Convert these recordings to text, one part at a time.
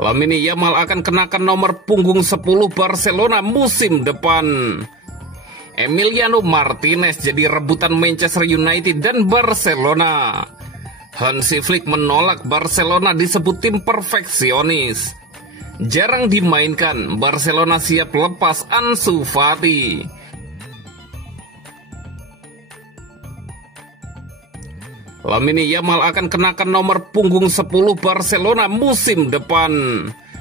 Lamine Yamal akan kenakan nomor punggung 10 Barcelona musim depan. Emiliano Martinez jadi rebutan Manchester United dan Barcelona. Hansi Flick menolak Barcelona disebut tim perfeksionis. Jarang dimainkan, Barcelona siap lepas Ansu Fati. Lamine Yamal akan kenakan nomor punggung 10 Barcelona musim depan.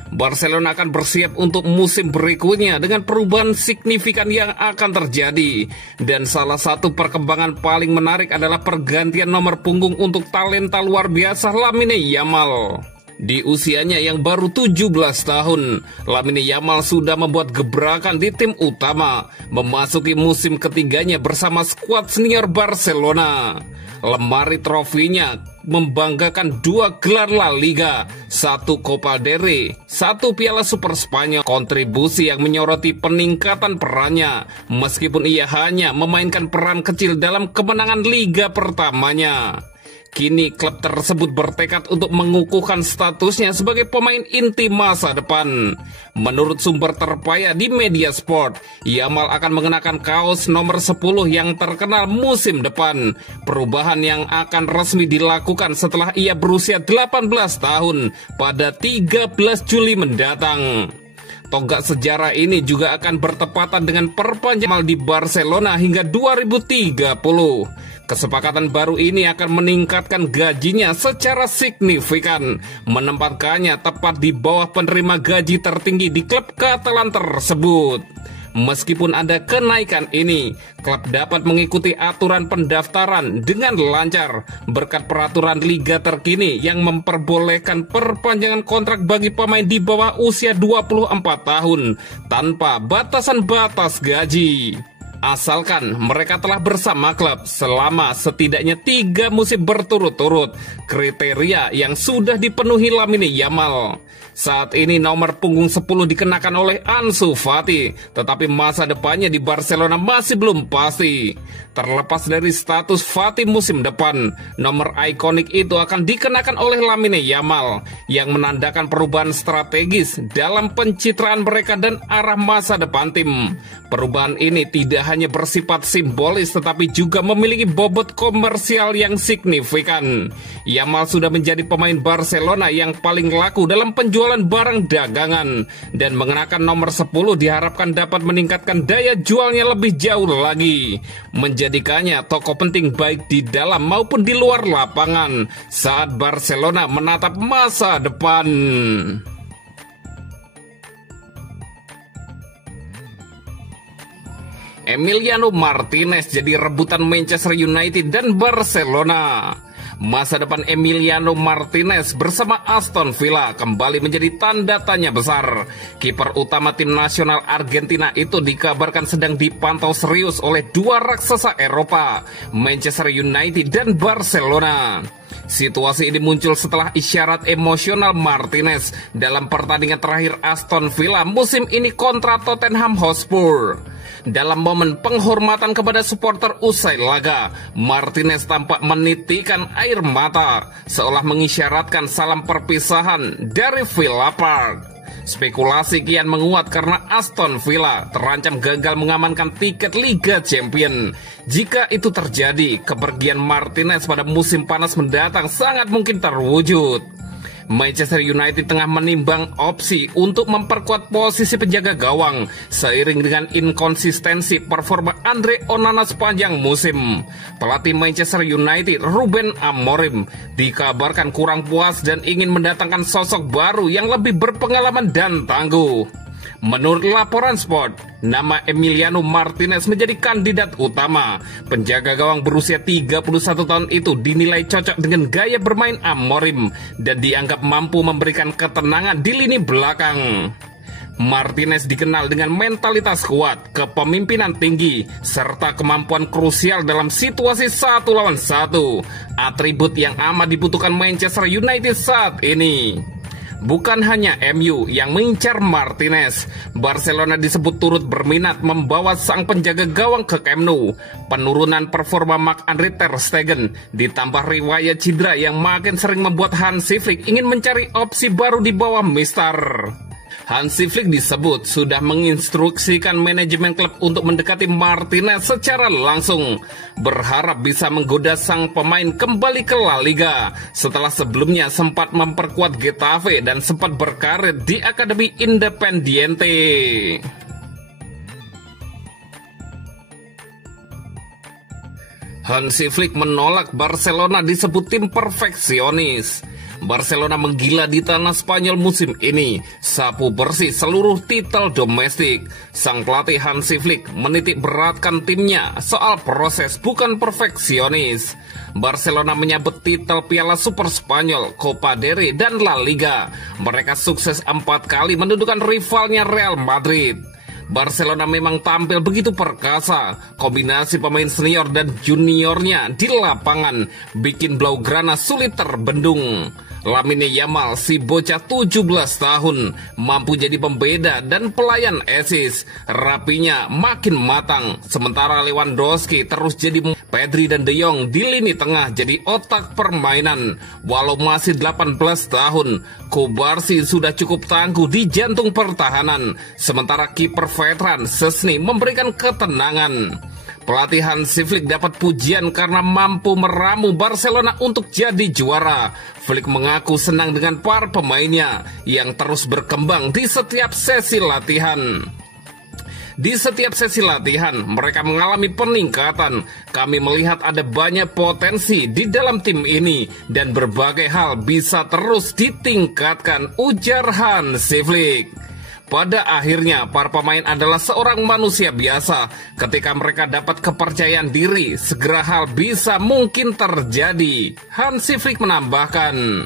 Barcelona akan bersiap untuk musim berikutnya dengan perubahan signifikan yang akan terjadi. Dan salah satu perkembangan paling menarik adalah pergantian nomor punggung untuk talenta luar biasa Lamine Yamal. Di usianya yang baru 17 tahun, Lamine Yamal sudah membuat gebrakan di tim utama, memasuki musim ketiganya bersama skuad senior Barcelona. Lemari trofinya membanggakan 2 gelar La Liga, 1 Copa del Rey, 1 Piala Super Spanyol. Kontribusi yang menyoroti peningkatan perannya, meskipun ia hanya memainkan peran kecil dalam kemenangan liga pertamanya. Kini klub tersebut bertekad untuk mengukuhkan statusnya sebagai pemain inti masa depan. Menurut sumber terpercaya di media sport, Yamal akan mengenakan kaos nomor 10 yang terkenal musim depan. Perubahan yang akan resmi dilakukan setelah ia berusia 18 tahun pada 13 Juli mendatang. Tonggak sejarah ini juga akan bertepatan dengan perpanjangan di Barcelona hingga 2030. Kesepakatan baru ini akan meningkatkan gajinya secara signifikan, menempatkannya tepat di bawah penerima gaji tertinggi di klub Katalan tersebut. Meskipun ada kenaikan ini, klub dapat mengikuti aturan pendaftaran dengan lancar berkat peraturan liga terkini yang memperbolehkan perpanjangan kontrak bagi pemain di bawah usia 24 tahun tanpa batasan batas gaji. Asalkan mereka telah bersama klub selama setidaknya 3 musim berturut-turut, kriteria yang sudah dipenuhi Lamine Yamal. Saat ini nomor punggung 10 dikenakan oleh Ansu Fati, tetapi masa depannya di Barcelona masih belum pasti. Terlepas dari status Fati musim depan, nomor ikonik itu akan dikenakan oleh Lamine Yamal, yang menandakan perubahan strategis dalam pencitraan mereka dan arah masa depan tim. Perubahan ini tidak hanya bersifat simbolis tetapi juga memiliki bobot komersial yang signifikan. Yamal sudah menjadi pemain Barcelona yang paling laku dalam penjualan barang dagangan, dan mengenakan nomor 10 diharapkan dapat meningkatkan daya jualnya lebih jauh lagi, menjadikannya tokoh penting baik di dalam maupun di luar lapangan saat Barcelona menatap masa depan. Emiliano Martinez jadi rebutan Manchester United dan Barcelona. Masa depan Emiliano Martinez bersama Aston Villa kembali menjadi tanda tanya besar. Kiper utama tim nasional Argentina itu dikabarkan sedang dipantau serius oleh 2 raksasa Eropa, Manchester United dan Barcelona. Situasi ini muncul setelah isyarat emosional Martinez dalam pertandingan terakhir Aston Villa musim ini kontra Tottenham Hotspur. Dalam momen penghormatan kepada supporter usai laga, Martinez tampak menitikkan air mata, seolah mengisyaratkan salam perpisahan dari Villa Park. Spekulasi kian menguat karena Aston Villa terancam gagal mengamankan tiket Liga Champions. Jika itu terjadi, kepergian Martinez pada musim panas mendatang sangat mungkin terwujud. Manchester United tengah menimbang opsi untuk memperkuat posisi penjaga gawang seiring dengan inkonsistensi performa Andre Onana sepanjang musim. Pelatih Manchester United Ruben Amorim dikabarkan kurang puas dan ingin mendatangkan sosok baru yang lebih berpengalaman dan tangguh. Menurut laporan Sport, nama Emiliano Martinez menjadi kandidat utama. Penjaga gawang berusia 31 tahun itu dinilai cocok dengan gaya bermain Amorim dan dianggap mampu memberikan ketenangan di lini belakang. Martinez dikenal dengan mentalitas kuat, kepemimpinan tinggi, serta kemampuan krusial dalam situasi 1 lawan 1, atribut yang amat dibutuhkan Manchester United saat ini. Bukan hanya MU yang mengincar Martinez, Barcelona disebut turut berminat membawa sang penjaga gawang ke Camp Nou. Penurunan performa Marc-Andre ter Stegen ditambah riwayat cedera yang makin sering membuat Hansi Flick ingin mencari opsi baru di bawah Mister. Hansi Flick disebut sudah menginstruksikan manajemen klub untuk mendekati Martinez secara langsung, berharap bisa menggoda sang pemain kembali ke La Liga setelah sebelumnya sempat memperkuat Getafe dan sempat berkarir di Akademi Independiente. Hansi Flick menolak Barcelona disebut tim perfeksionis. Barcelona menggila di tanah Spanyol musim ini, sapu bersih seluruh titel domestik. Sang pelatih Hansi Flick menitik beratkan timnya soal proses bukan perfeksionis. Barcelona menyabet titel Piala Super Spanyol, Copa del Rey, dan La Liga. Mereka sukses 4 kali mendudukan rivalnya Real Madrid. Barcelona memang tampil begitu perkasa, kombinasi pemain senior dan juniornya di lapangan bikin Blaugrana sulit terbendung. Lamine Yamal, si bocah 17 tahun, mampu jadi pembeda dan pelayan assist. Rapinya makin matang, sementara Lewandowski terus jadi Pedri dan De Jong di lini tengah jadi otak permainan. Walau masih 18 tahun, Kubarsi sudah cukup tangguh di jantung pertahanan, sementara kiper veteran Szczęsny memberikan ketenangan. Pelatih Hansi Flick dapat pujian karena mampu meramu Barcelona untuk jadi juara. Flick mengaku senang dengan para pemainnya yang terus berkembang di setiap sesi latihan. Di setiap sesi latihan, mereka mengalami peningkatan. Kami melihat ada banyak potensi di dalam tim ini dan berbagai hal bisa terus ditingkatkan, ujar Hansi Flick. Pada akhirnya, para pemain adalah seorang manusia biasa. Ketika mereka dapat kepercayaan diri, segera hal bisa mungkin terjadi. Hansi Flick menambahkan.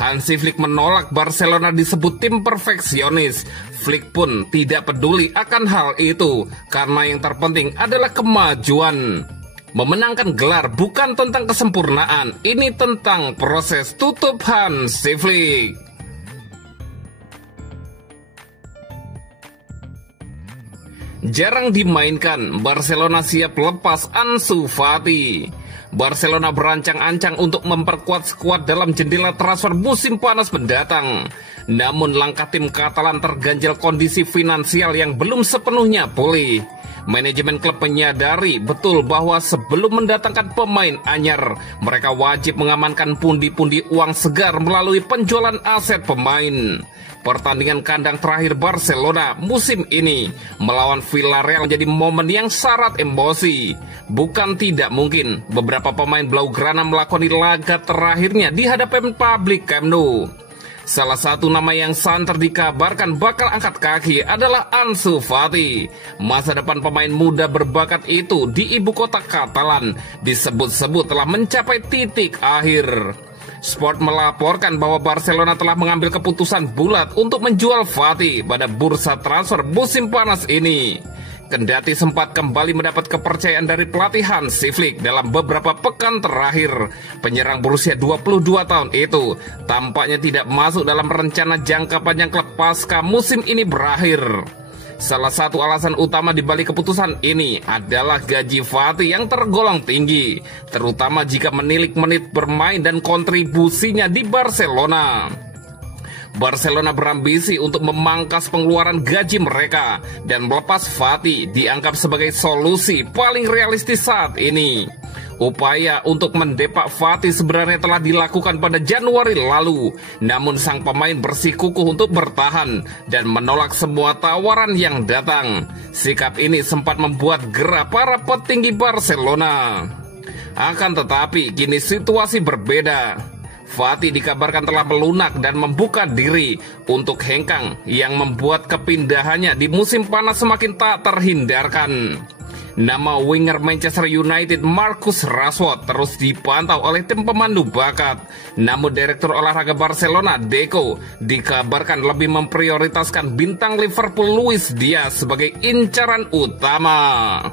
Hansi Flick menolak Barcelona disebut tim perfeksionis. Flick pun tidak peduli akan hal itu, karena yang terpenting adalah kemajuan. Memenangkan gelar bukan tentang kesempurnaan, ini tentang proses, tutup Hansi Flick. Jarang dimainkan, Barcelona siap lepas Ansu Fati. Barcelona berancang-ancang untuk memperkuat skuad dalam jendela transfer musim panas mendatang. Namun langkah tim Katalan terganjal kondisi finansial yang belum sepenuhnya pulih. Manajemen klub menyadari betul bahwa sebelum mendatangkan pemain anyar, mereka wajib mengamankan pundi-pundi uang segar melalui penjualan aset pemain. Pertandingan kandang terakhir Barcelona musim ini melawan Villarreal menjadi momen yang syarat emosi. Bukan tidak mungkin beberapa pemain Blaugrana melakoni laga terakhirnya di hadapan publik Camp Nou. Salah satu nama yang santer dikabarkan bakal angkat kaki adalah Ansu Fati. Masa depan pemain muda berbakat itu di ibu kota Katalan disebut-sebut telah mencapai titik akhir. Sport melaporkan bahwa Barcelona telah mengambil keputusan bulat untuk menjual Fati pada bursa transfer musim panas ini. Kendati sempat kembali mendapat kepercayaan dari pelatih Hansi Flick dalam beberapa pekan terakhir, penyerang berusia 22 tahun itu tampaknya tidak masuk dalam rencana jangka panjang klub pasca musim ini berakhir. Salah satu alasan utama di balik keputusan ini adalah gaji Fati yang tergolong tinggi, terutama jika menilik menit bermain dan kontribusinya di Barcelona. Barcelona berambisi untuk memangkas pengeluaran gaji mereka dan melepas Fati dianggap sebagai solusi paling realistis saat ini. Upaya untuk mendepak Fati sebenarnya telah dilakukan pada Januari lalu, namun sang pemain bersikukuh untuk bertahan dan menolak semua tawaran yang datang. Sikap ini sempat membuat gerah para petinggi Barcelona. Akan tetapi kini situasi berbeda. Fati dikabarkan telah melunak dan membuka diri untuk hengkang yang membuat kepindahannya di musim panas semakin tak terhindarkan. Nama winger Manchester United Marcus Rashford terus dipantau oleh tim pemandu bakat. Namun Direktur Olahraga Barcelona Deco dikabarkan lebih memprioritaskan bintang Liverpool Luis Diaz sebagai incaran utama.